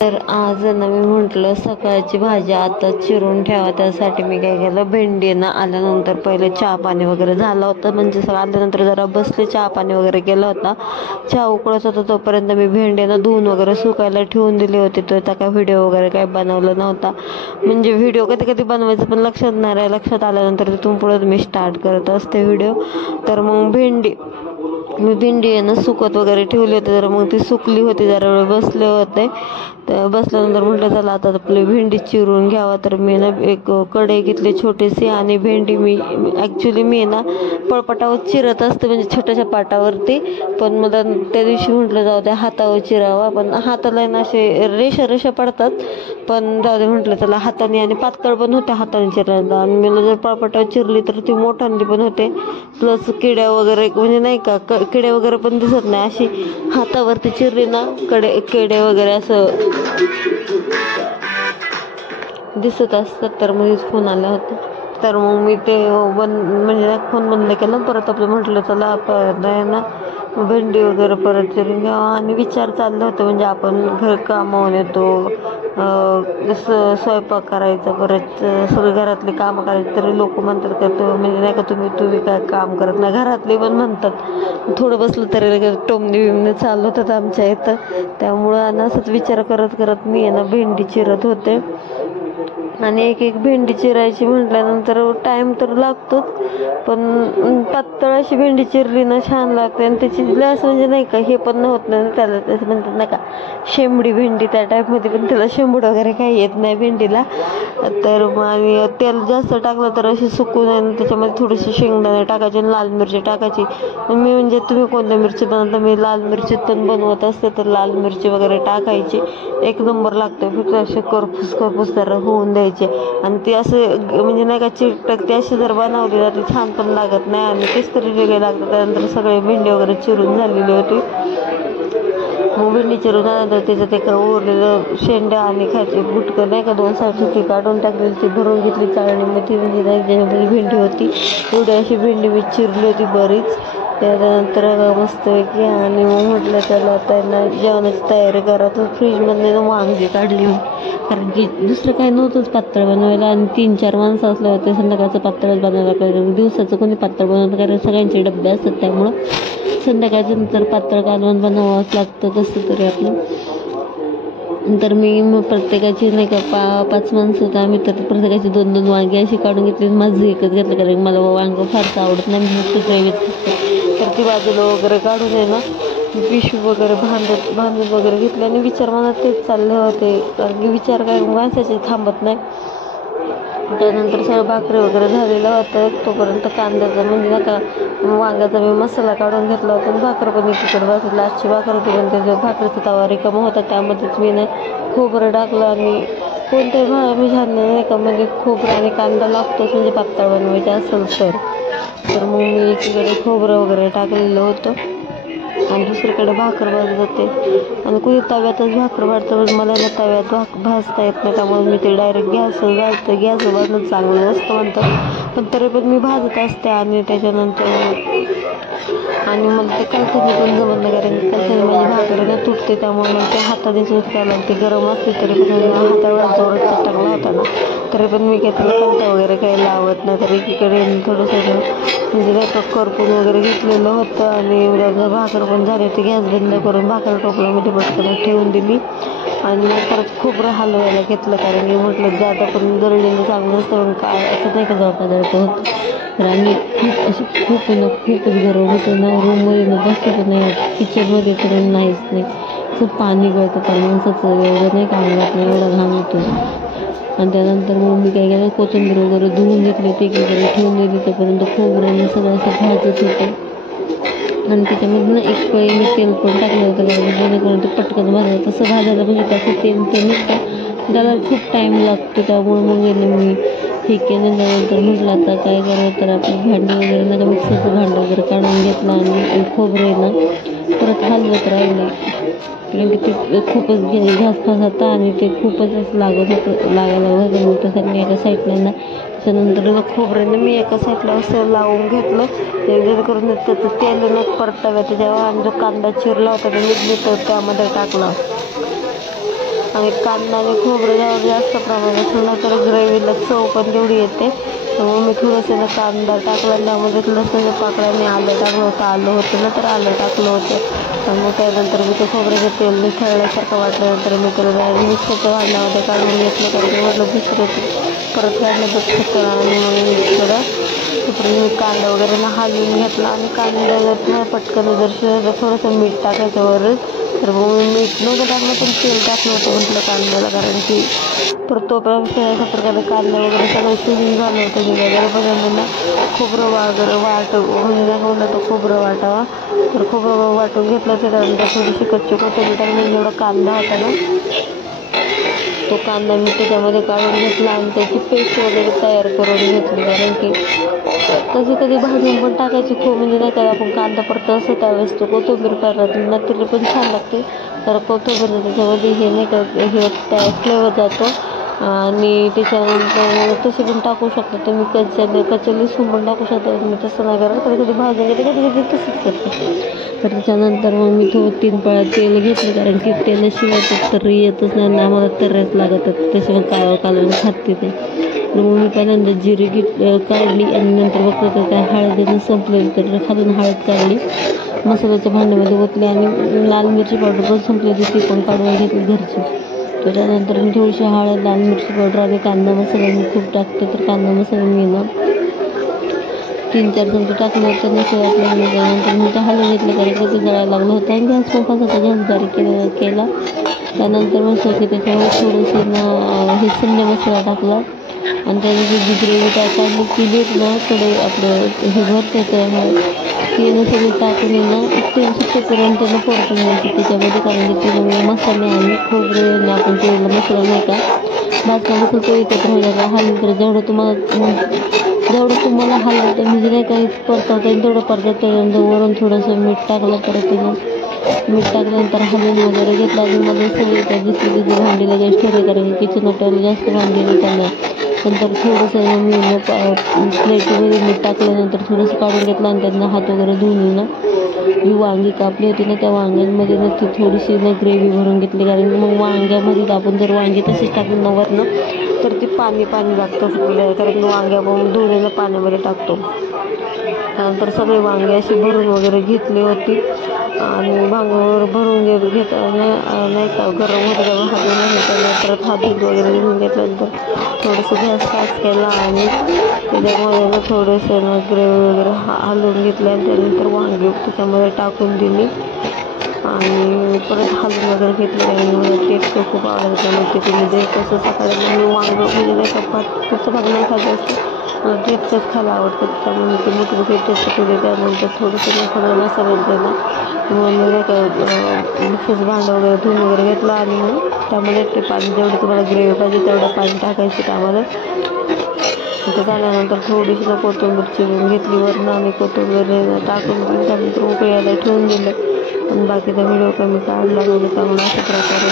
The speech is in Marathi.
तर आज ना मी म्हटलं सकाळची भाजी आता चिरून ठेवा. त्यासाठी मी काय केलं, भेंडी ना आल्यानंतर पहिले चहा पाणी वगैरे झालं होतं, म्हणजे सगळं आल्यानंतर जरा बसले, चहा पाणी वगैरे केलं होता. चहा उकळत होता तोपर्यंत मी भेंडी ना धुवून वगैरे सुकायला ठेवून दिली होती. तर त्या काय व्हिडिओ वगैरे काय बनवला नव्हता, म्हणजे व्हिडिओ कधी कधी बनवायचं पण लक्षात नाही राहिलं. लक्षात आल्यानंतर तिथून पुढे मी स्टार्ट करत असते व्हिडिओ. तर मग भेंडी आहे ना सुकत वगैरे ठेवली होती. तर मग ती सुकली होती, जरा वेळ बसले होते. तर बसल्यानंतर म्हटलं चला आता आपली भेंडी चिरून घ्यावा. तर मी ना एक कढई घेतली छोटीशी, आणि भेंडी मी ॲक्च्युली मी ना पळपटावर चिरत असते, म्हणजे छोट्याशा पाटावरती. पण मला त्या दिवशी म्हटलं जाऊ द्या हातावर चिरावा, पण हाताला ना असे रेषा पडतात. पण जाऊ दे म्हटलं चला हाताने, आणि पातळ पण होते हाताने चिरायला. आणि मला जर पळपटावर चिरली तर ती मोठांली पण होते, प्लस किड्या वगैरे म्हणजे नाही का किडे वगैरे पण दिसत नाही. अशी हातावरती चिरली ना किडे वगैरे असं दिसत असतात. तर मध्येच फोन आला होता. तर मग मी ते म्हणजे फोन बंद केला. परत आपलं म्हटलं चला आपण ना भेंडी वगैरे परत चिरून घ्यावा. आणि विचार चालला होता, म्हणजे आपण घर कामावून येतो, जसं स्वयंपाक करायचं, परत सगळी घरातली कामं करायची, तरी लोक म्हणतात का म्हणजे नाही का तुम्ही काय काम करत नाही. घरातले पण म्हणतात, थोडं बसलं तरी टोमणे बिमणे चालू होतात आमच्या इथं. त्यामुळं असंच विचार करत मी ना भेंडी चिरत होते. आणि एक भेंडी चिरायची म्हटल्यानंतर टाईम तर लागतोच, पण पातळ अशी भेंडी चिरली ना छान लागते. आणि त्याची लस म्हणजे नाही का हे पण होत नाही त्याला, त्याचं म्हणतात नाही का शेंबडी भेंडी, त्या टाईपमध्ये. पण त्याला शेंबूड वगैरे काही येत नाही भेंडीला. तर आणि तेल जास्त टाकलं तर अशी सुकून, आणि त्याच्यामध्ये थोडीशी शेंगदाणे टाकायची आणि लाल मिरची टाकायची. मी म्हणजे तुम्ही कोणत्या मिरची बनवता, मी लाल मिरचीत पण बनवत असते, तर लाल मिरची वगैरे टाकायची. एक नंबर लागते. फक्त असे करपूस तर होऊन द्यायचे. आणि ती असं म्हणजे नाही का चिकटक, ती अशी जर बनवली ना ती छान पण लागत नाही, आणि तेच तरी वेगळे लागतात. त्यानंतर सगळे भेंडी वगैरे चिरून झालेली होती. मग भेंडी चिरून झाल्यानंतर त्याच्यात एक उरलेलं शेंड्या आणि खायची गुटकं नाही का 2 साईडची ती काढून टाकलेली, ती भरून घेतली चाळणीमध्ये. म्हणजे त्याच्यामध्ये भेंडी होती, एवढी अशी भेंडी मी चिरली होती बरीच. त्यानंतर मस्तपैकी, आणि मग म्हटलं त्याला त्यांना जेवणाची तयारी करा. तर फ्रीजमधून वांगी काढली, कारण की दुसरं काही नव्हतंच पातळ बनवायला. आणि 3-4 माणसं असलं होते, संध्याकाळचं पातळच बनवायला पाहिजे. दिवसाचं कोणी पातळ बनवतं, कारण सगळ्यांचे डबे असतात. त्यामुळं संध्याकाळचं नंतर पातळ कालवण बनवावंच लागतं कसं तरी आपलं. तर मी मग प्रत्येकाची नाही का 5 माणसं होतं आम्ही, तर प्रत्येकाची 2-2 वांगी अशी काढून घेतली. माझं एकच घेतलं, कारण मला वांग फारसं आवडत नाही, मी फक्त ग्रेव्हीत. तर ती बाजूला वगैरे काढून आहे ना पिशवी वगैरे बांधून वगैरे घेतले. आणि विचार मनात तेच चालले होते, कारण की विचार काय माणसाचे थांबत नाही. त्यानंतर सगळं भाकरी वगैरे झालेलं होतं. तोपर्यंत कांद्याचा म्हणजे नका वांग्याचा मी मसाला काढून घेतला होता. आणि भाकर पण एकीकडे भाजली. आजची भाकर होती, पण त्याचा भाकरीचा तवा रिकामा होता, त्यामध्येच मी ना खोबरं टाकलं. आणि कोणत्याही मी नाही का म्हणजे खोबरं आणि कांदा लागतोच, म्हणजे पातळ बनवायचे असेल तर मग मी एकीकडे खोबरं वगैरे टाकलेलं होतं, आणि दुसरीकडे भाकर भाजत होते. आणि कुणी तव्यातच भाकर भाजतं, पण मला ना तव्यात भाजता येत नाही, त्यामुळे मी ते डायरेक्ट गॅसवर भाजतं. गॅसवर भाजणं चांगलं नसतं म्हणतात, पण तरी पण मी भाजत असते. आणि त्याच्यानंतर आणि मला ते कलथानी पण जमत नाही, कारण कलथानी माझी भाकरीला तुटते, त्यामुळे मला ते हातानेच उचलायला लागते. गरम असते तरी पण हातावर जोरात टाकला होता ना, तरी पण मी काही त्याला कलथा वगैरे काही लावत नाही. तर एकीकडे थोडंसं म्हणजे नाही का करपून वगैरे घेतलेलं होतं. आणि भाकर पण झाली होती. गॅस बंद करून भाकर टोपल्यामध्ये पटकन ठेवून दिली. आणि मग परत खोबरं हलवायला घेतलं, कारण की म्हटलं जाता पण जळलेलं चांगलं असतं, पण काय असं नाही का जळतं होतं. तर आम्ही खूपच गरम होतं ना, रूममध्ये ना बसू पण नाही, किचनमध्ये तर नाहीच नाही. खूप पाणी गळतं, त्या माणसाचं एवढं नाही का अंगात नाही, एवढा घाम होतो. आणि त्यानंतर मग मी काय केलं, कोथिंबीर वगैरे धुवून घेतली, ते वगैरे ठेवून दिली. तोपर्यंत खोबऱ्याने सगळं असं भाजत होतं. आणि त्याच्यामधून एक पळी मी तेल पण टाकलं होतं, कारण जेणेकरून ते पटकन भाजायचं. तसं भाजायला म्हणजे त्याचं तेल ते निघतं, त्याला खूप टाईम लागतो. त्यामुळे मग मी हे केलं. त्यानंतर म्हटलं आता काय करावं, तर आपलं भांडं वगैरे ना मिक्सरचं भांडं वगैरे काढून घेतलं. आणि खोबरे ना परत हलवत राहिले, कारण की ते खूपच घासफास होता, आणि ते खूपच असं लागायला होतं. मग तसं मी एका साईडला ना, त्याच्यानंतर खोबऱ्यानं मी एका साईडला असं लावून घेतलं, जेणेकरून त्याचं तेल न परताव्या त्याच्यावर. आणि जो कांदा चिरला होता तो त्यामध्ये टाकला. आणि कांदा आणि खोबरं जर जास्त प्रमाणात असेल ना तर ग्रेव्हीला चव पण तेवढी येते. मग मी थोडंसं कांदा टाकला, त्यामध्ये लसूण पाकळ्या आणि आलं टाकलं होतं. आलं होतं ना तर आलं टाकलं होतं. मग त्यानंतर मी ते खोबऱ्याचं तेल निथळल्यासारखं वाटल्यानंतर मी त्याला मिक्सरच्या भांड्यामध्ये काढून घेतलं, कारण की म्हटलं दुसरं परत काढण्यापेक्षा. आणि मग मी कांदा वगैरे हलवून घेतला. आणि कांदा जर पटकन जर शिजलं थोडंसं मीठ टाकायचं वरच. तर मग मी मीठ नव्हतं टाकलं पण तेल टाकलं होतं म्हटलं कांद्याला, कारण की परत तो अशा प्रकारे कांदा वगैरे सगळं शिजून झालं होतं वगैरे. पण खोबरं वगैरे म्हणजे दाखवलं तर खोबरं वाटावा. तर खोबरं वाटून घेतलं. त्याच्यानंतर थोडीशी कच्ची कोथिंबीर टाकून जेवढा कांदा होता ना तो कांदा मी त्याच्यामध्ये काढून घेतला आणि त्याची पेस्ट वगैरे तयार करून घेतली. कारण की कधी भाजून पण टाकायची खूप, म्हणजे नाही का आपण कांदा परत असं त्यावेळेस तो कोथिंबीर करत ना तरी पण छान लागते. तर कोथिंबीर त्याच्यामध्ये हे नाही का हे फ्लेवर जातो. आणि त्याच्यानंतर तसे पण टाकू शकतो तुम्ही, कच्चे लसूण पण टाकू शकता. तुम्ही तसं नाही करत, कधी भाजून घेते, कधी तसंच करते. तर त्याच्यानंतर मग मी 3 पळ्या तेल घेतलं, कारण की तेलाशिवाय तर येतच नाही, आम्हाला तर्रेच लागतात, तसे मग कालवून खाते ते. मग मी पहिल्यांदा जिरे काढली आणि नंतर बघतो काय हळदीनं संपलेली, तर खालून हळद काढली, मसाल्याच्या भांड्यामध्ये ओतली आणि लाल मिरची पावडर पण संपलेली ती पण काढून घेतली घरची. त्याच्यानंतर मी थोडीशी हळद, लाल मिरची पावडर आणि कांदा मसाला मी खूप टाकते, तर कांदा मसाला मी ना 3-4 चमचे टाकले होते. नसे वाटल्यामुळे त्यानंतर मी ते हलवून घेतलं, कारण की ते जळायला लागलं होतं. आणि गॅस मोठाच होता, गॅस बारीक केला. त्यानंतर मस्त की त्याच्यावर थोडंसं हे संडे मसाला टाकला आणि त्याची जी ग्रेव्ही काढली केली ना थोडे आपलं हे भरते ते सगळी टाकून ना तेल सुट्टेपर्यंत त्यांना परतून घ्यायची त्याच्यामध्ये, कारण की ते मसाले आणि खोबरे आणि आपण केलेला मसाला नाही का भाजला मसाला तो एकत्र होण्याला हलवून तर जेवढं तुम्हाला हलवतं म्हणजे नाही काही परतवता येईल तेवढं परतवता. त्यानंतर वरून थोडंसं मीठ टाकलं, परत मीठ टाकल्यानंतर हलवून वगैरे घेतलं. आणि मला सगळी त्या जिथली भांडी लगेच ठेवले, कारण की किचन वाट्यावर जास्त भांडी नाही. नंतर थोडंसं मी प्लेटीमध्ये मीठ टाकल्यानंतर थोडंसं काढून घेतलं आणि त्यांना हात वगैरे धुवून ना मी वांगी कापली होती ना त्या वांग्यांमध्ये ना ती थोडीशी ना ग्रेव्ही भरून घेतली, कारण की मग वांग्यामध्ये आपण जर वांगी तसेच टाकून नव्वद ना तर ते पाणी लागतं, कारण की वांगे आपण धुवलेलं पाण्यामध्ये टाकतो. त्यानंतर सगळे वांगे अशी भरून वगैरे घेतली होती. आणि भांगावर भरून नाही का गरम होतं तेव्हा हात घेतल्यानंतर परत हात वगैरे घेऊन घेतल्यानंतर थोडंसं गॅस फास्ट केला आणि त्याच्यामध्ये थोडंसं ग्रेव्ही वगैरे हलवून घेतलं. आणि त्यानंतर वांगी त्याच्यामध्ये टाकून दिली आणि परत हलवून वगैरे घेतलं. आणि मला टेस्ट खूप आवडायचं, त्यामुळे ते तुम्ही जे कसं सकाळी मी वांगं म्हणजे नाही का पुढचं भाग नाही खायचं असतं, मला टेस्टच खायला आवडतं. त्यामुळे मी ते मोठे टेस्ट केले. त्यानंतर थोडंसं सगळं मसाल्याचं ना मग नाही का मिक्सरचं भांडं वगैरे धुवून वगैरे घेतलं. आणि मग त्यामध्ये ते पाणी जेवढं तुम्हाला ग्रेव्ही पाहिजे तेवढं पाणी टाकायचं त्यामध्ये. ते झाल्यानंतर थोडीशी कोथिंबीर चिरून घेतली वरून आणि कोथिंबीर टाकून त्यानंतर उकळायला ठेवून दिलं. आणि बाकीचा व्हिडिओ कमी काढला म्हणजे त्यामुळे अशा प्रकारे